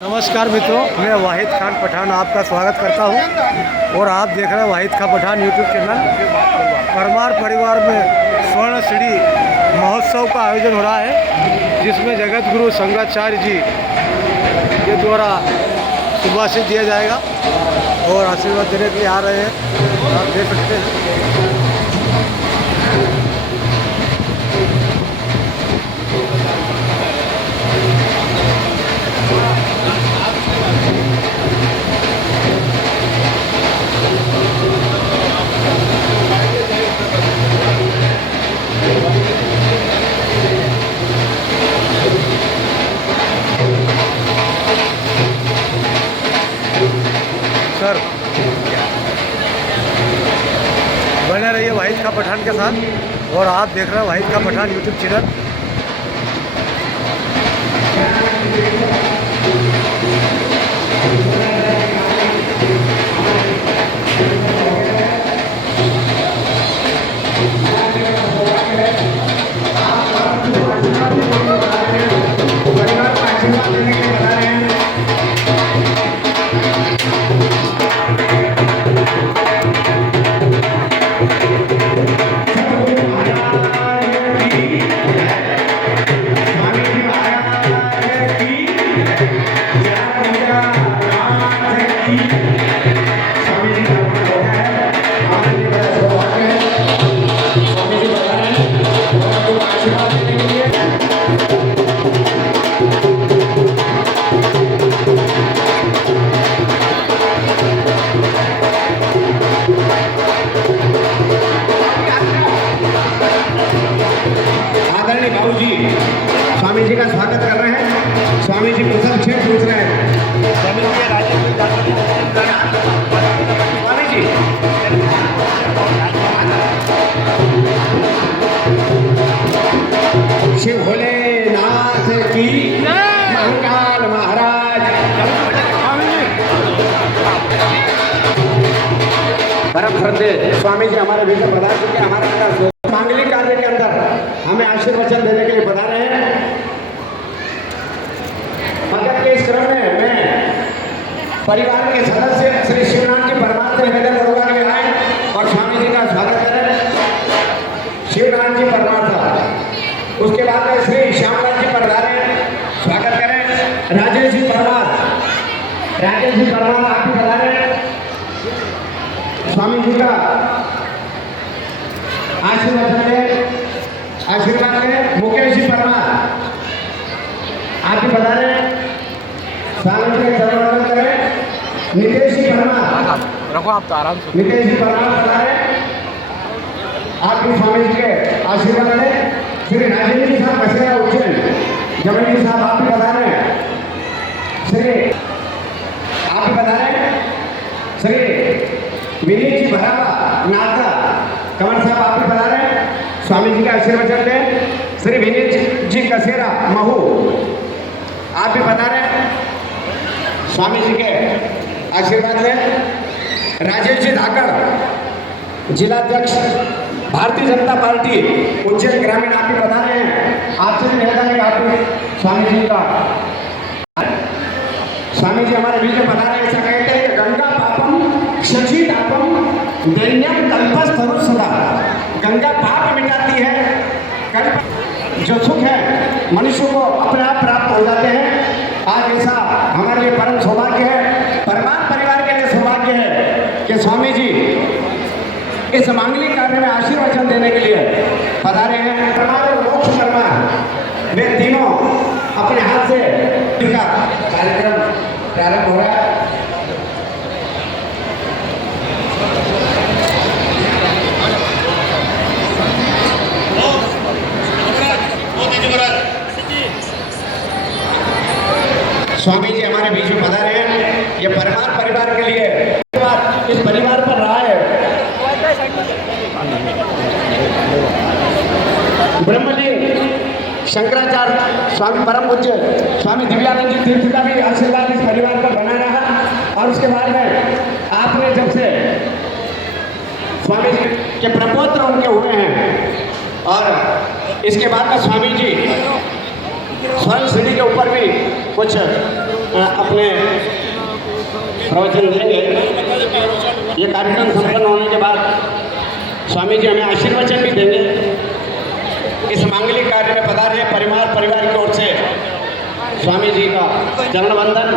नमस्कार मित्रों, मैं वाहिद खान पठान आपका स्वागत करता हूं और आप देख रहे हैं वाहिद खान पठान यूट्यूब चैनल। परमार परिवार में स्वर्ण सीढ़ी महोत्सव का आयोजन हो रहा है, जिसमें जगत गुरु संगाचार्य जी के द्वारा सुभाषित दिया जाएगा और आशीर्वाद देने के लिए आ रहे हैं। आप देख सकते हैं। सर बने रहिए वाहिद खान पठान के साथ और आप देख रहे हैं वाहिद खान पठान यूट्यूब चैनल। स्वामी जी का स्वागत कर रहे हैं। स्वामी जी प्रथम छेद पूछ रहे हैं। स्वामी जी शिव भोलेनाथ की महाकाल महाराज परम श्रद्धे स्वामी जी हमारे भीतर पधार चुके। हमारे मांगलिक कार्य के अंदर हमें आशीर्वचन देने के लिए बता रहे हैं। मगर के इस क्रम में मैं परिवार के सदस्य श्री शिवनाथ जी परमार से निवेदन करूंगा कि आए और स्वामी जी का स्वागत करें। शिवनाथ जी परमार था, उसके बाद में श्री श्यामलाल जी पधारे, स्वागत करें। राजेश जी परमार, राजेश जी परमार आप भी पधारे। स्वामी जी का आशीर्वाद लें। मुकेश जी परमार आप भी बता रहे हैं। स्वामी जी का चरण करें। नितेश जी परमार रखो, आप तो आराम से। नितेश जी परमार बता रहे हैं। आप भी स्वामी जी के आशीर्वाद लें। श्री राजेंद्र जी साहब कसेरा उज्जैन जमन जी साहब आप भी बता रहे हैं। श्री आप भी बता रहे हैं। श्री विनीत जी भरावा नाथा कमर साहब आप भी बता रहे हैं। स्वामी जी का आशीर्वचन दें। श्री विनीत जी कसेरा महू आप भी बता रहे हैं। स्वामी जी के आशीर्वाद लें। राजेश जी धाकड़ जिलाध्यक्ष भारतीय जनता पार्टी उज्जैन ग्रामीण आप भी बता रहे हैं। आपसे भी निवेदन है आप भी स्वामी जी का स्वामी जी हमारे बीच में बता रहे हैं। ऐसा कहते हैं कि गंगा पापम शची पापम दैन्यम कल्पस्थरु सदा। गंगा पाप मिटाती है, कल्प जो सुख है मनुष्य को अपने आप प्राप्त हो जाते हैं। आज ऐसा हमारे लिए परम सौभाग्य है, परमार परिवार के लिए सौभाग्य है कि स्वामी जी इस मांगलिक कार्य में आशीर्वचन देने के लिए पधारे हैं। परमार और मोक्ष परमार वे तीनों अपने हाथ से टीका कार्यक्रम प्रारंभ हो रहा है। स्वामी जी हमारे बीच में पधारे हैं। ये परमार परिवार के लिए इस परिवार पर रहा है। ब्रह्मलीन शंकराचार्य स्वामी परम पूज्य स्वामी दिव्यानंद जी तीर्थ का भी आशीर्वाद इस परिवार पर बना रहा। और उसके बाद में आपने जब से स्वामी जी के प्रपौत्र उनके हुए हैं और इसके बाद में स्वामी जी स्वर्ण सीढ़ी के ऊपर भी कुछ अपने प्रवचन देंगे। ये कार्यक्रम संपन्न होने के बाद स्वामी जी हमें आशीर्वचन भी देंगे। इस मांगलिक कार्य में पधारे परिवार की ओर से स्वामी जी का चरण वंदन,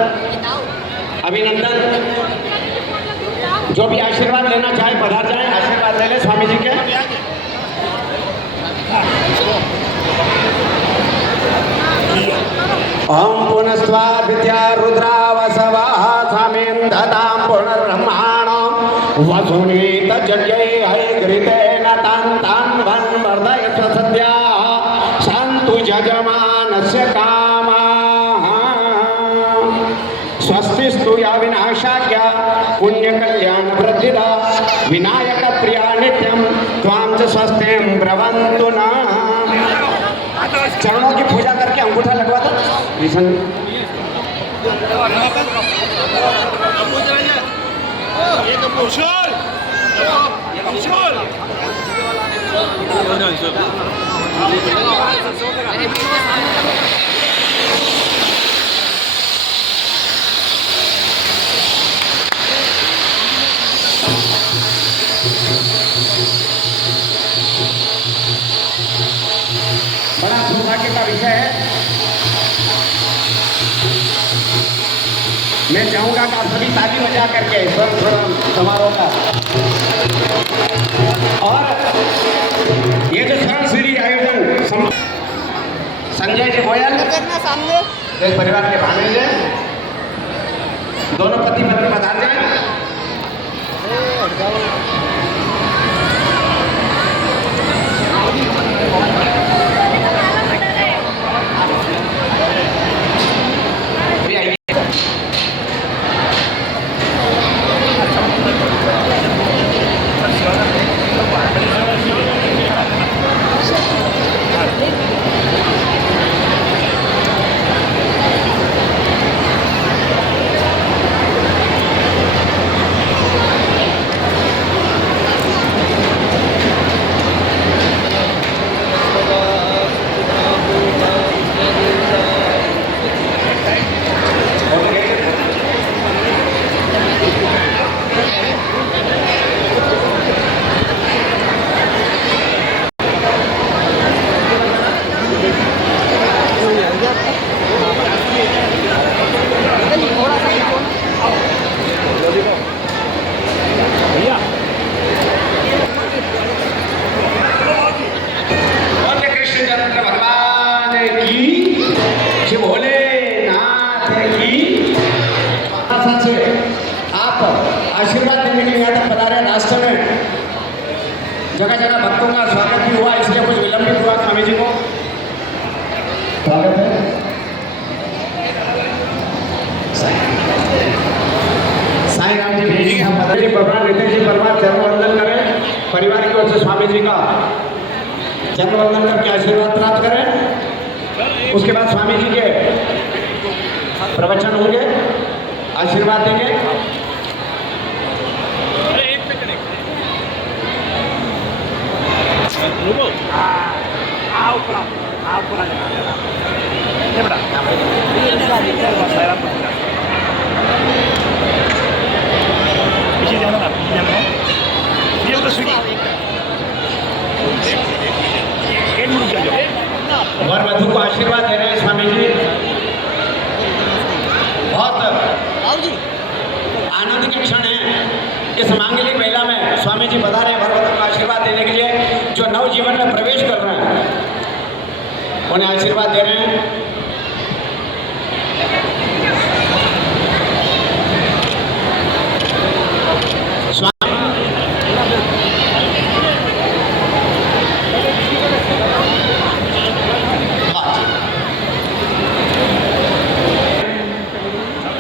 अभिनंदन। जो भी आशीर्वाद लेना चाहे पधार जाए, आशीर्वाद ले ले स्वामी जी के। ओम पुनस्वा विद्या रुद्रावसवा सामेन्दतां पुनर्ब्रह्माण वसुनीत जज्ञे हयग्रीतेन तान् वर्धय सद्या सन्तु जजमानस्य कामाः। स्वस्तिस्तु या विनाशाख्या पुण्यकल्याणवृद्धिदा विनायक प्रिया नित्यं त्वां च स्वस्तिं ब्रवन्तु नः। चरणों की पूजा करके अंगूठा लगवा दो। बड़ा सौभाग्य का विषय है। मैं चाहूंगा कि आप सभी ताली बजा करके समारोह का। और ये जो शरण श्री आयोजन संजय जी गोयल इस परिवार के भाने हैं, दोनों पति पत्नी बता जाए। आप आशीर्वाद देने के लिए यहाँ तक पधारे। रास्ते में जगह जगह भक्तों का स्वागत भी हुआ, इसलिए कुछ विलंबित हुआ। स्वामी जी को स्वागत है। साईं राम जी भेजी हम पधारे। परिवार रितेश जी परिवार चरण वंदन करें। परिवार की ओर से स्वामी जी का चरण वंदन करके आशीर्वाद प्राप्त करें। उसके बाद स्वामी जी के प्रवचन होंगे, आशीर्वाद देंगे। वर वधु को आशीर्वाद दे रहे हैं स्वामी जी। बहुत आनंद के क्षण है। इस मांगलिक मेला में स्वामी जी बता रहे हैं वर वधु को आशीर्वाद देने के लिए। जो नव जीवन में प्रवेश कर रहे हैं उन्हें आशीर्वाद दे रहे हैं।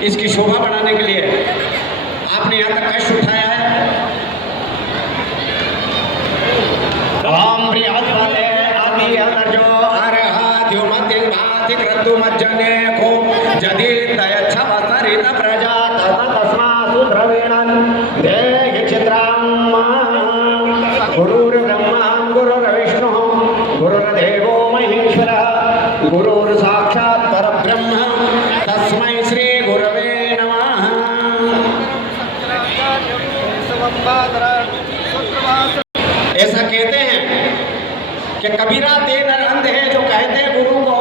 इसकी शोभा बढ़ाने के लिए आपने यहाँ तक कष्ट उठाया है। ओम प्रियस्पते आदि अनजो अरहाद्यो मध्यभाति क्रतुमज्जने को जदि तयच्छवतरित प्रजा तस्मासु द्रविणं देहि चित्रं। गुरुर्ब्रह्मा गुरुर्विष्णुः गुरुर्देवो महेश्वरः गुरुर्साक्षात् परब्रह्म तस्मै श्री ऐसा कहते हैं कि कबीरा दे नर अंध है जो कहते हैं गुरु को,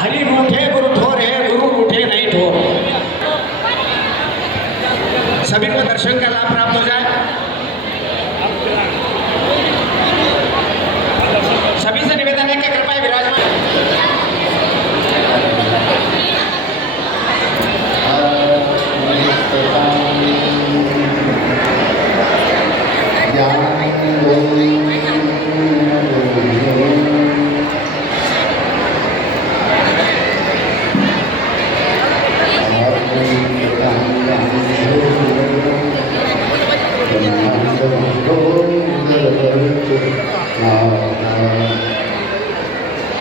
हरि रूठे गुरु ठोर है, गुरु रूठे नहीं ठोर। सभी को दर्शन का लाभ प्राप्त हो जाए। सभी से निवेदन है कि कृपया विराजमान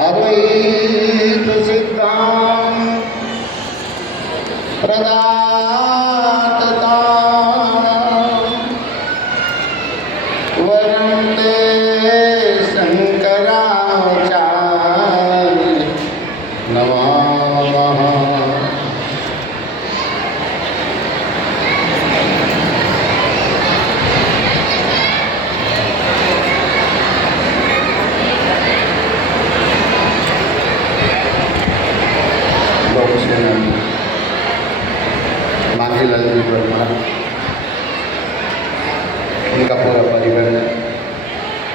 अद्वैत सिद्धांत प्रदाता वरंते शंकराचार्य नमः। मांगीलाल जी वर्मा, उनका पूरा परिवार,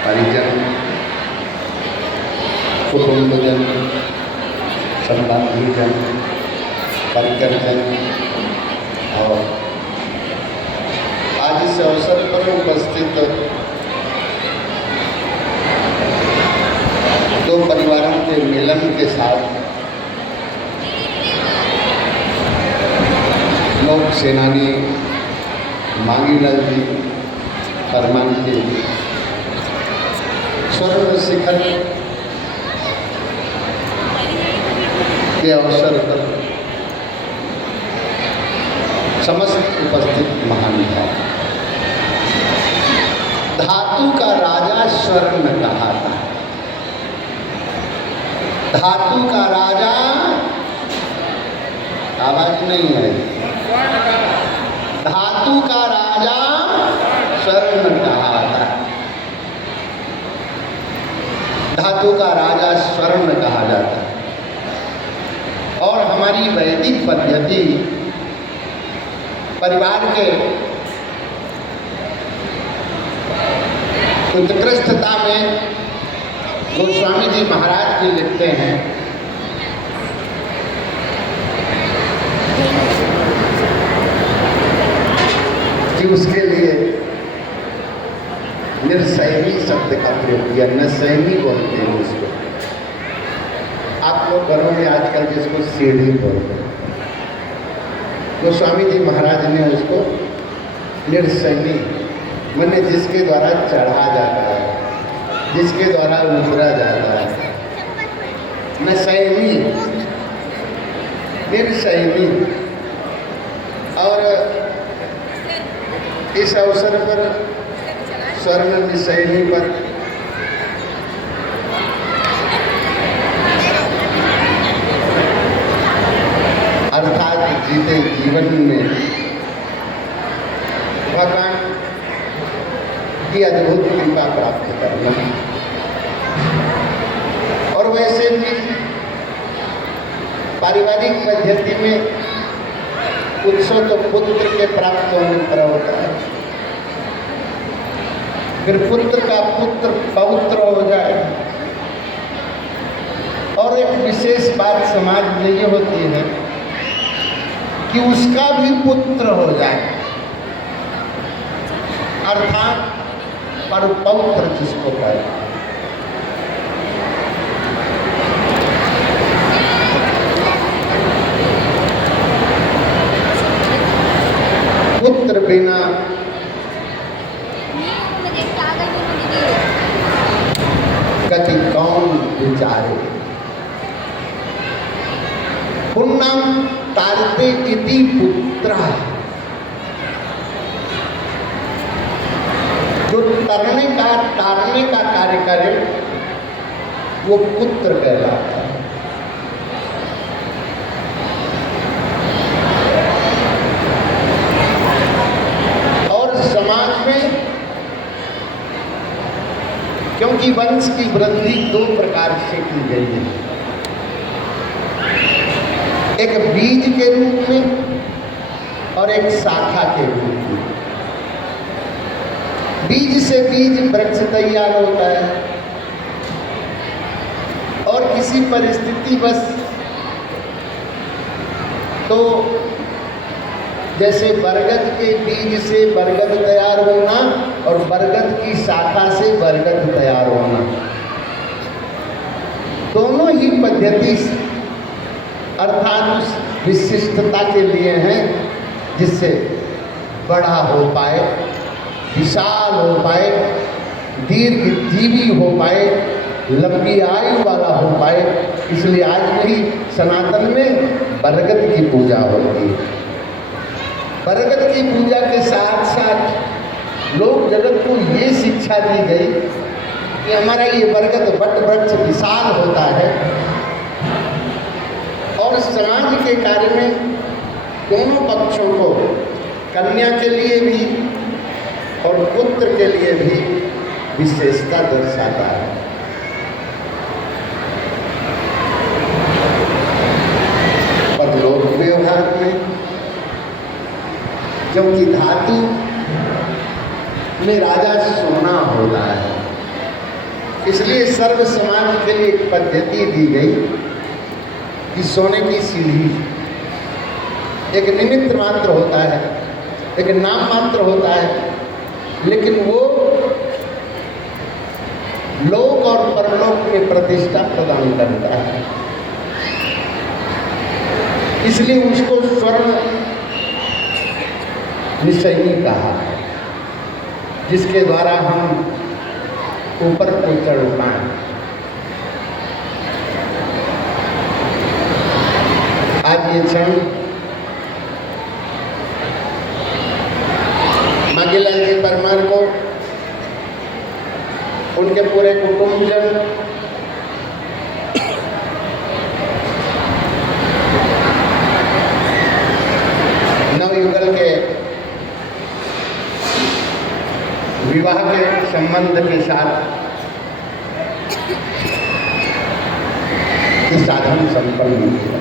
परिजन, कुटुंबजन, संबंधीजन, परिकरजन और आज इस अवसर पर उपस्थित दो परिवारों के मिलन के साथ लोक सेनानी मांगीलाल जी फरमान के स्वर्ण शिखर के अवसर पर समस्त उपस्थित महान था। धातु का राजा स्वर्ण कहा था। धातु का राजा, आवाज नहीं है, धातु का राजा स्वर्ण कहा था। धातु का राजा स्वर्ण कहा जाता है। और हमारी वैदिक पद्धति परिवार के उत्कृष्टता में गोस्वामी जी महाराज जी लिखते हैं कि उसके लिए निर्सैनी शब्द का प्रयोग किया। नसैनी बोलते हैं उसको, आप लोग घरों में आजकल जिसको सीढ़ी बोलते हैं, गोस्वामी जी महाराज ने उसको निर्सैनी माने जिसके द्वारा चढ़ा जाता है, जिसके द्वारा उतरा जाता है, नसैनी, निर्सैनी। और इस अवसर पर स्वर्ण निशैनी पर अर्थात जीते जीवन में भगवान की अद्भुत कृपा प्राप्त करना। और वैसे भी पारिवारिक पद्धति में उत्सव तो पुत्र के प्राप्त होने पर होता है, फिर पुत्र का पुत्र पवित्र हो जाए। और एक विशेष बात समाज में ये होती है कि उसका भी पुत्र हो जाए, अर्थात पर पवित्र जिसको कहे। पुत्र बिना गति कौन विचारे, पुण्यम तारते इति पुत्र। जो तरने का तारने का कार्य करे वो पुत्र कहलाता है। और समाज कि वंश की वृद्धि दो प्रकार से की गई है, एक बीज के रूप में और एक शाखा के रूप में। बीज से बीज वृक्ष तैयार होता है और किसी परिस्थिति बस तो जैसे बरगद के बीज से बरगद तैयार होना और बरगद की शाखा से बरगद तैयार होना, दोनों ही पद्धति अर्थात उस विशिष्टता के लिए हैं जिससे बड़ा हो पाए, विशाल हो पाए, दीर्घजीवी हो पाए, लंबी आयु वाला हो पाए। इसलिए आज भी सनातन में बरगद की पूजा होती है। बरगद की पूजा के साथ साथ लोक जगत को ये शिक्षा दी गई कि हमारा ये बरगद वट वृक्ष विशाल होता है और समाज के कार्य में दोनों पक्षों को, कन्या के लिए भी और पुत्र के लिए भी विशेषता दर्शाता है। पदलोक व्यवहार में क्योंकि धातु में राजा सोना होता है, इसलिए सर्व समाज के लिए एक पद्धति दी गई कि सोने की सीढ़ी एक निमित्त मात्र होता है, एक नाम मात्र होता है, लेकिन वो लोक और परलोक में प्रतिष्ठा प्रदान करता है। इसलिए उसको स्वर्ण निश्चयी कहा, जिसके द्वारा हम ऊपर को चढ़ पाए। आज ये क्षण मांगीलाल जी परमार को, उनके पूरे कुटुंबजन, नवयुगल के विवाह के संबंध के साथ ये साधन संपन्न किया।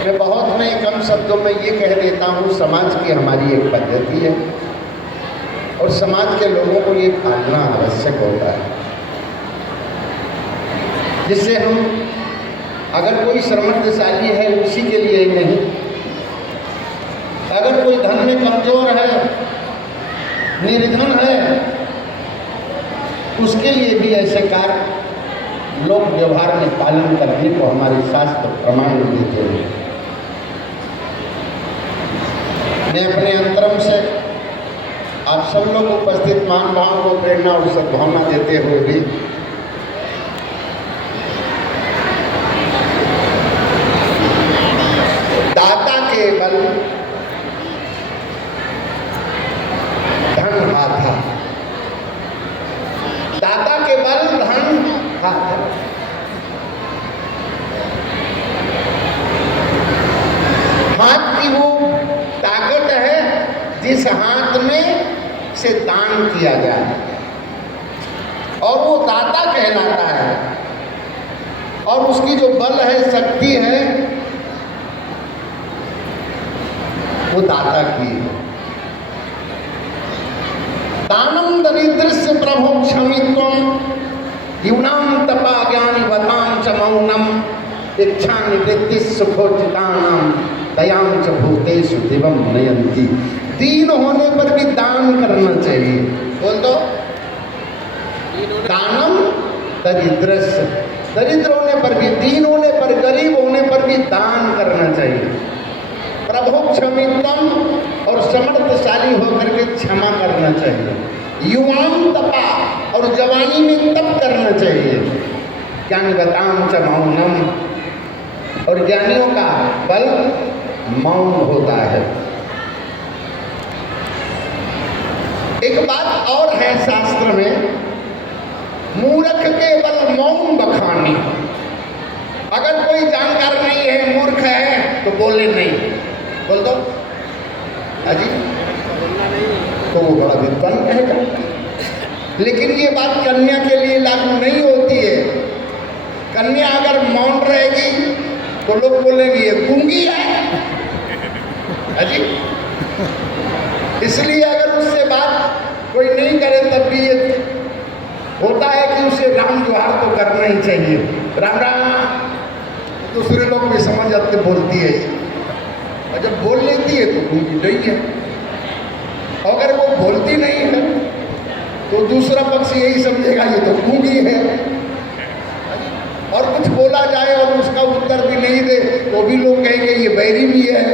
मैं बहुत नहीं कम शब्दों में ये कह देता हूँ, समाज की हमारी एक पद्धति है और समाज के लोगों को ये पालना आवश्यक होता है, जिससे हम, अगर कोई समर्थशाली है उसी के लिए ही नहीं, अगर कोई धन में कमजोर है, निर्धन है, उसके लिए भी ऐसे कार्य लोक व्यवहार में पालन करने को हमारे शास्त्र प्रमाण देते हैं। मैं अपने अंतरम से आप सब लोग उपस्थित महानुभावों को प्रेरणा और सद्भावना देते हुए भी दाता के बल धन हाथा, दाता के बल धन हाथा। हाथ की वो ताकत है जिस हाथ में से दान किया जाए और वो दाता कहलाता है, और उसकी जो बल है, शक्ति है, वो दाता की है। दानम दरिद्रस्य प्रभो क्षमित्वम यूनाम तपा ज्ञानी वताम च मौनम इच्छा निवृत्ति सुखोचितानाम दयाम च भूतेषु दिवम नयंती। दीन होने पर भी दान करना चाहिए। बोल दो, दानम दरिद्रस्य, दरिद्र होने पर भी, दीन होने पर, गरीब होने पर भी दान करना चाहिए। प्रभु क्षमितम, और समर्थशाली होकर के क्षमा करना चाहिए। युवाम तपा, और जवानी में तप करना चाहिए। ज्ञानवताम च मौनम, और ज्ञानियों का बल मौन होता है। एक बात और है शास्त्र में, मूर्ख के बल मौन बखानी। अगर कोई जानकार नहीं है, मूर्ख है, तो बोले नहीं। बोल दो अजी, तो वो बड़ा विद्वान कहेगा। लेकिन ये बात कन्या के लिए लागू नहीं होती है। कन्या अगर मौन रहेगी तो लोग बोलेंगे ये गूंगी है जी। इसलिए अगर उससे बात कोई नहीं करे तब भी ये होता है कि उसे राम जोहार तो करना ही चाहिए, राम राम। दूसरे लोग भी समझ जाते बोलती है, और जब बोल लेती है तो गूंगी नहीं है। अगर वो बोलती नहीं है तो दूसरा पक्ष यही समझेगा ये तो गूंगी है। और कुछ बोला जाए और उसका उत्तर भी नहीं दे तो भी लोग कहेंगे ये बैरी भी है,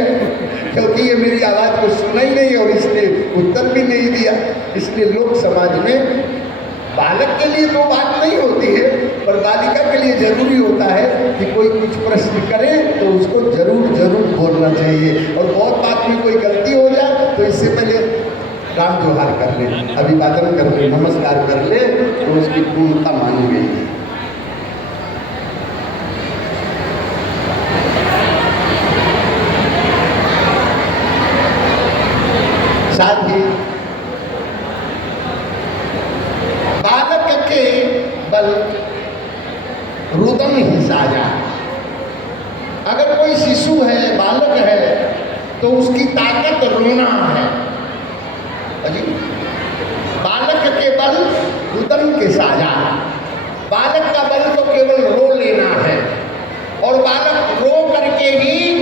क्योंकि ये मेरी आवाज़ को सुना ही नहीं और इसने उत्तर भी नहीं दिया। इसलिए लोक समाज में बालक के लिए तो बात नहीं होती है, पर बालिका के लिए जरूरी होता है कि कोई कुछ प्रश्न करे तो उसको जरूर जरूर बोलना चाहिए। और बहुत बात में कोई गलती हो जाए तो इससे पहले राम जोहार कर ले, अभिवादन कर ले, नमस्कार कर ले, तो उसकी पूर्णता मानी गई है। साथ ही बालक के बल रुदन ही साजा। अगर कोई शिशु है, बालक है, तो उसकी ताकत रोना है। अजी, बालक के बल रुदन के साजा। बालक का बल तो केवल रो लेना है, और बालक रो करके ही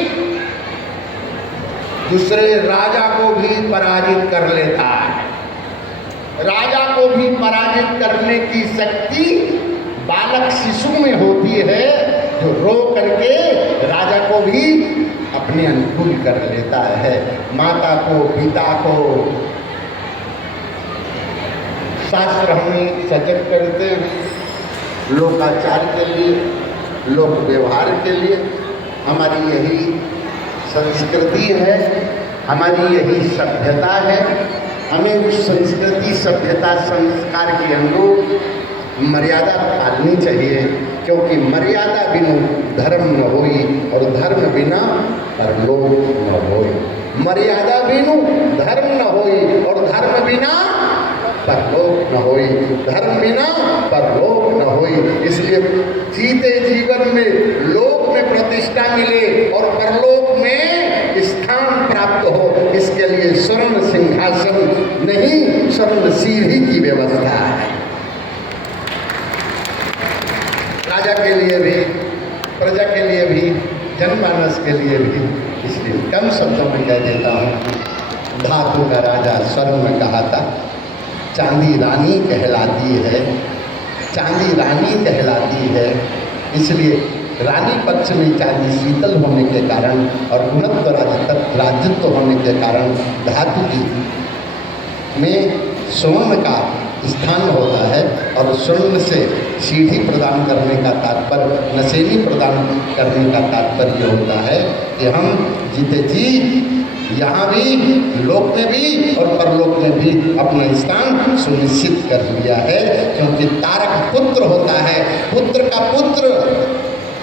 दूसरे राजा को भी पराजित कर लेता है। राजा को भी पराजित करने की शक्ति बालक शिशु में होती है, जो रो करके राजा को भी अपने अनुकूल कर लेता है। माता को, पिता को शास्त्र हमें सजग करते हुए लोकाचार के लिए, लोक व्यवहार के लिए, हमारी यही संस्कृति है, हमारी यही सभ्यता है। हमें उस संस्कृति, सभ्यता, संस्कार के अनुरूप मर्यादा पालनी चाहिए, क्योंकि मर्यादा बिनु धर्म न होई और धर्म बिना परलोक न होई। मर्यादा बिनु धर्म न होई और धर्म बिना परलोक न होई, धर्म बिना परलोक न होई। इसलिए जीते जीवन में लोक में प्रतिष्ठा मिले और परलोक में स्थान प्राप्त हो, इसके लिए स्वर्ण सिंहासन नहीं, स्वर्ण सीढ़ी की व्यवस्था है। राजा के लिए भी, प्रजा के लिए भी, जनमानस के लिए भी। इसलिए कम शब्दों में कह देता हूँ, धातु का राजा स्वर्ण में कहा था, चांदी रानी कहलाती है, चांदी रानी कहलाती है। इसलिए रानी पक्ष में चांदी शीतल होने के कारण और गुणत्व राजत्व होने के कारण धातु की में स्वर्ण का स्थान होता है। और स्वर्ण से सीढ़ी प्रदान करने का तात्पर्य, नशेनी प्रदान करने का तात्पर्य होता है कि हम जीते जी यहाँ भी, लोक में भी और परलोक में भी अपना स्थान सुनिश्चित कर लिया है। क्योंकि तारक पुत्र होता है, पुत्र का पुत्र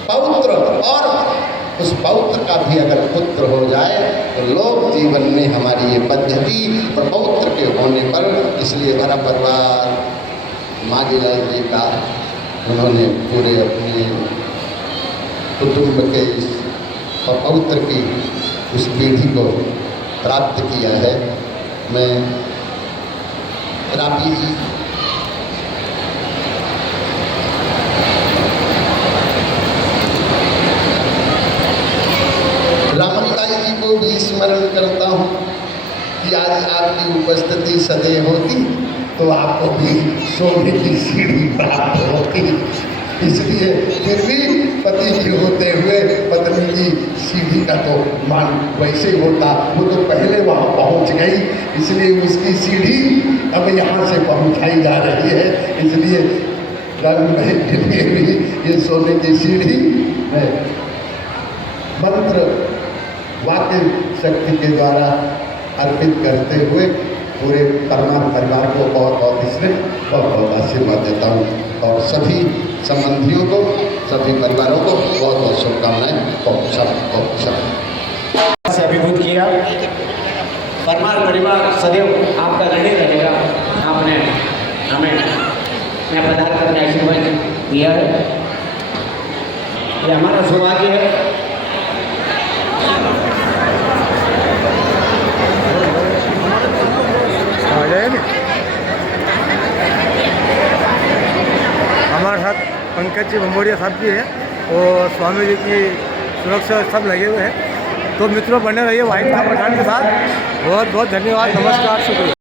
पौत्र, और उस पौत्र का भी अगर पुत्र हो जाए तो लोक जीवन में हमारी ये पद्धति और पौत्र के होने पर, इसलिए हरा परिवार मांगीलाल जी का उन्होंने पूरे अपने कुटुंब के इस पौत्र की उस पीढ़ी को प्राप्त किया है। मैं राबी जी रामलताई जी को भी स्मरण करता हूँ कि आज आपकी उपस्थिति सदैव होती तो आपको भी सोने की सीढ़ी प्राप्त होती। इसलिए फिर भी पति की होते हुए पत्नी की सीढ़ी का तो मान वैसे होता, वो तो पहले वहाँ पहुँच गई, इसलिए उसकी सीढ़ी अब यहाँ से पहुँचाई जा रही है। इसलिए रंग के लिए भी ये सोने की सीढ़ी है। मंत्र वाक्य शक्ति के द्वारा अर्पित करते हुए पूरे परमार परिवार को बहुत बहुत इसमें बहुत बहुत आशीर्वाद देता हूँ, और सभी संबंधियों को, सभी परिवारों को बहुत बहुत शुभकामनाएं। बहुत से अभिभूत किया। परमार परिवार सदैव आपका ऋणी रहेगा। आपने हमें यहाँ पधार कर अपने आशीर्वाद दिया है। ये हमारा सौभाग्य है। आ जाए ना हमारे साथ पंकज जी भंबोरिया साहब भी है और स्वामी जी की सुरक्षा सब लगे हुए हैं। तो मित्रों बने रहिए वाहिद खां पठान के साथ। बहुत बहुत धन्यवाद, नमस्कार, शुक्रिया।